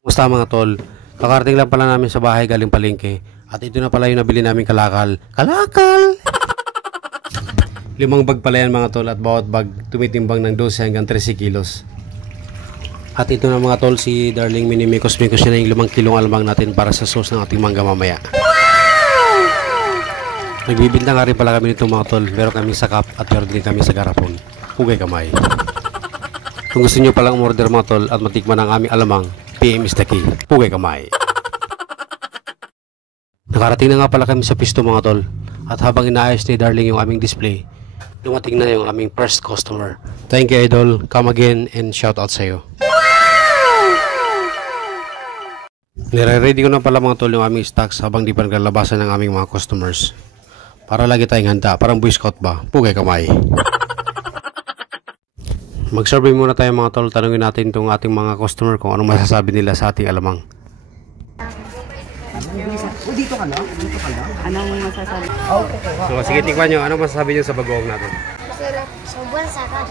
Kumusta mga tol? Kakarating lang pala namin sa bahay galing palengke. At ito na pala yung nabili namin kalakal. Kalakal! 5 bag pala yan mga tol, at bawat bag tumitimbang ng 12 hanggang 13 kilos. At ito na mga tol, si Darling minimikos-mikos niya na yung 5 kilong alamang natin para sa sauce ng ating mangga mamaya. Nagbibinta nga rin pala kami nito mga tol. Meron kaming sakap at meron din kami sa garapon. Hugay kamay. Kung gusto nyo palang umorder mga tol at matikman ang aming alamang, PM is the key. Hugay kamay. Nakarating na nga pala kami sa pisto mga tol. At habang inaayos ni Darling yung aming display, dumating na yung aming first customer. Thank you idol, come again and shout out sa'yo. Nire-ready ko na pala mga tol yung aming stocks habang di pa naglalabasan ng aming mga customers. Para lagi tayong handa, parang Boy Scout ba? Pugay kamay. Mag-survey muna tayo mga tol, tanungin natin itong ating mga customer kung anong masasabi nila sa ating alamang. Dito ka lang? Dito ka lang? Anong masasabi? So sige, tikman nyo, anong masasabi nyo sa bagoong natin? Sarap. Sobrang sarap.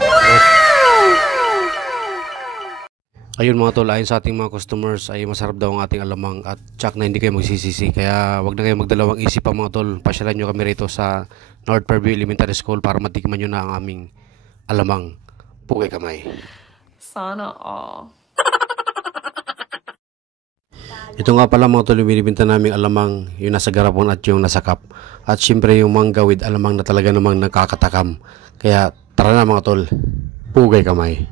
Ayun mga tol, ayon sa ating mga customers ay masarap daw ang ating alamang at tsak na hindi kayo magsisisi. Kaya wag na kayo magdalawang isip pa mga tol. Pasyalan nyo kami rito sa North Fairview Elementary School para matikman nyo na ang aming alamang. Pugay kamay. Sana all. Ito nga pala mga tol, yung binibinta naming alamang, yung nasa garapon at yung nasa cup. At syempre yung mangga with alamang na talaga namang nakakatakam. Kaya tara na mga tol, pugay kamay.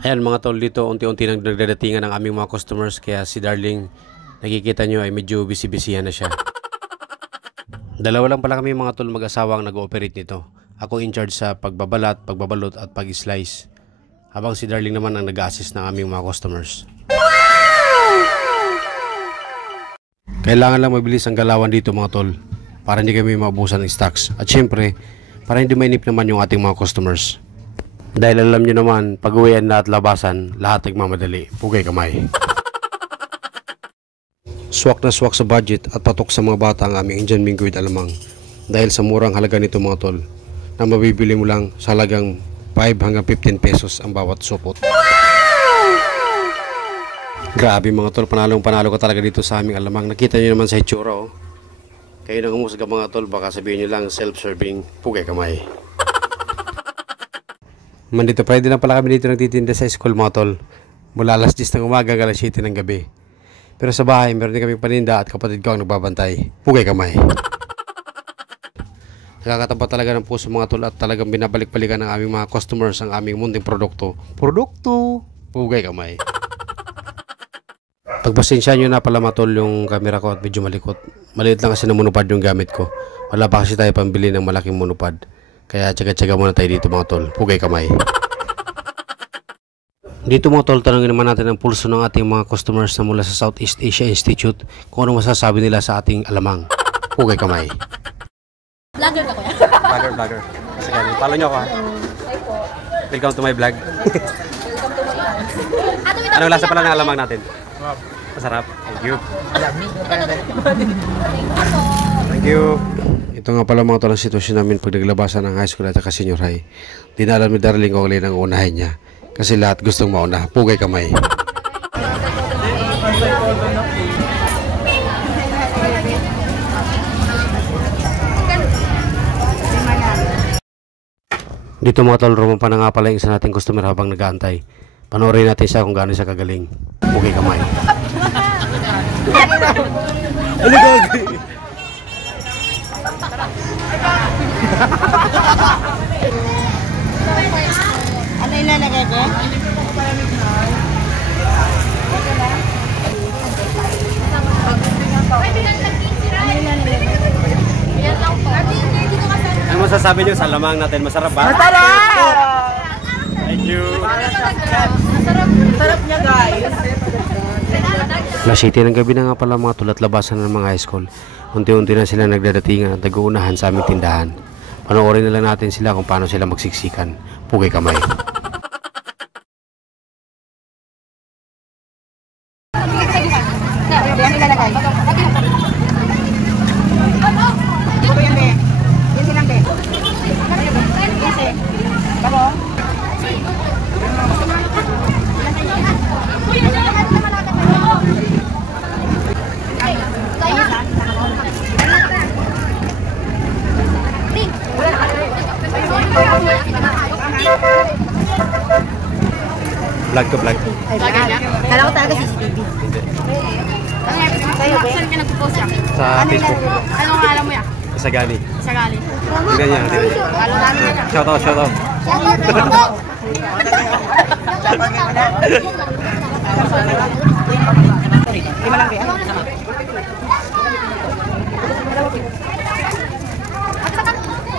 Ayan mga tol, dito unti-unti nang nagdadatingan ang aming mga customers, kaya si Darling, nakikita nyo ay medyo busy-busyhan na siya. Dalawa lang pala kami mga tol mag-asawang nag-ooperate nito. Ako in charge sa pagbabalat, pagbabalot at pag-slice. Habang si Darling naman ang nag-assist ng aming mga customers. Kailangan lang mabilis ang galawan dito mga tol, para hindi kami maubusan ng stocks. At syempre, para hindi mainip naman yung ating mga customers. Dahil alam nyo naman, pag-uwian na at labasan, lahat nagmamadali. Pugay kamay. Swak na swak sa budget at patok sa mga bata ang aming Indian Mingo with alamang. Dahil sa murang halaga nito mga tol, na mabibili mo lang sa halagang 5 hanggang 15 pesos ang bawat supot. Grabe mga tol, panalo ka talaga dito sa aming alamang. Nakita nyo naman sa itsura oh. Kayo nang umusga mga tol, baka sabihin nyo lang self-serving. Pugay kamay. Mandito pa din na pala kami dito nagtitinda sa school mga tol. Mula alas 10 ng umaga hanggang alas 7 ng gabi. Pero sa bahay meron din kami paninda at kapatid ko ang nagbabantay. Pugay kamay. Nakakatapat talaga ng puso mga tol at talagang binabalik-balikan ng aming mga customers ang aming munting produkto. Pugay kamay. Pagpasensya nyo na pala mga tol yung camera ko at medyo malikot. Maliit lang kasi na monopod yung gamit ko. Wala pa kasi tayo pambili ng malaking monopod. Kaya tsaga-tsaga muna tayo dito mga tol. Pugay kamay. Dito mga tol, tanongin naman natin ang pulso ng ating mga customers na mula sa Southeast Asia Institute kung ano masasabi nila sa ating alamang. Pugay kamay. Vlogger ka kuya? Vlogger. Kasi ganun. Follow nyo ako ha. Hi po. Welcome to my vlog. Welcome to my vlog. Anong lasa pala ng alamang natin? Masarap. Thank you. Thank you. Ito nga pala mga tol ang sitwasyon namin pag naglabasan ng high school at saka senior high. Di na alam ni Darling kung alin ang unahin niya. Kasi lahat gustong mauna. Pugay kamay. Dito mga tol, rumampa na nga pala yung isa nating customer habang nag-aantay. Panoorin natin siya kung gaano siya kagaling. Pugay kamay. Ano ilalagay ko? Ano masasabi niyo sa alamang natin? Masarap ba? Masarap! Thank you. Sarap niya guys. Alas 7 ng gabi na nga pala mga tulat labasan ng mga high school. Unti-unti na sila nagdadatingan at nag-uunahan sa aming tindahan. Panoorin na lang natin sila kung paano sila magsiksikan. Pugay kamay. Kasi, Vlog to vlog. Ay, kala ko talaga CCTV. Sa'yo, be? Saan ka nagpo-post yan? Sa Facebook. Anong alam mo yan? Sa gali. Sa gali. Tingnan niya. Follow namin yan. Shout out, shout out. Lima lang, be.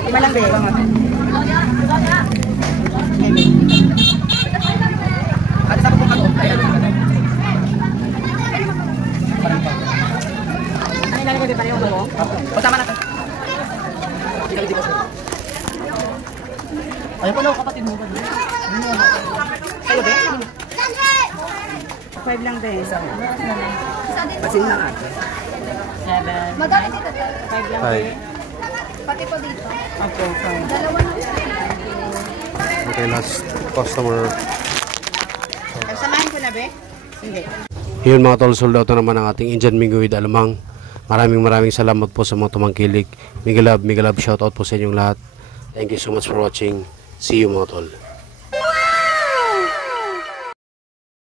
Lima lang, be. Ada satu bukan. Ini lagi di paling umum. Bersama natin. Ayo pala kapatid mo ba? Kayo be? 5 lang be. Pasin lang ate. 7. Madami dito. 5 lang Hi. be. Pati po dito. Opo, 5. Dalawa na. Okay, last customer. Samahin ko na be? Hindi. Yun mga tol, sold out na naman ang ating Indian Mingo with Alamang. Maraming salamat po sa mga tumangkilik. Mega love, shout out po sa inyong lahat. Thank you so much for watching. See you mga tol.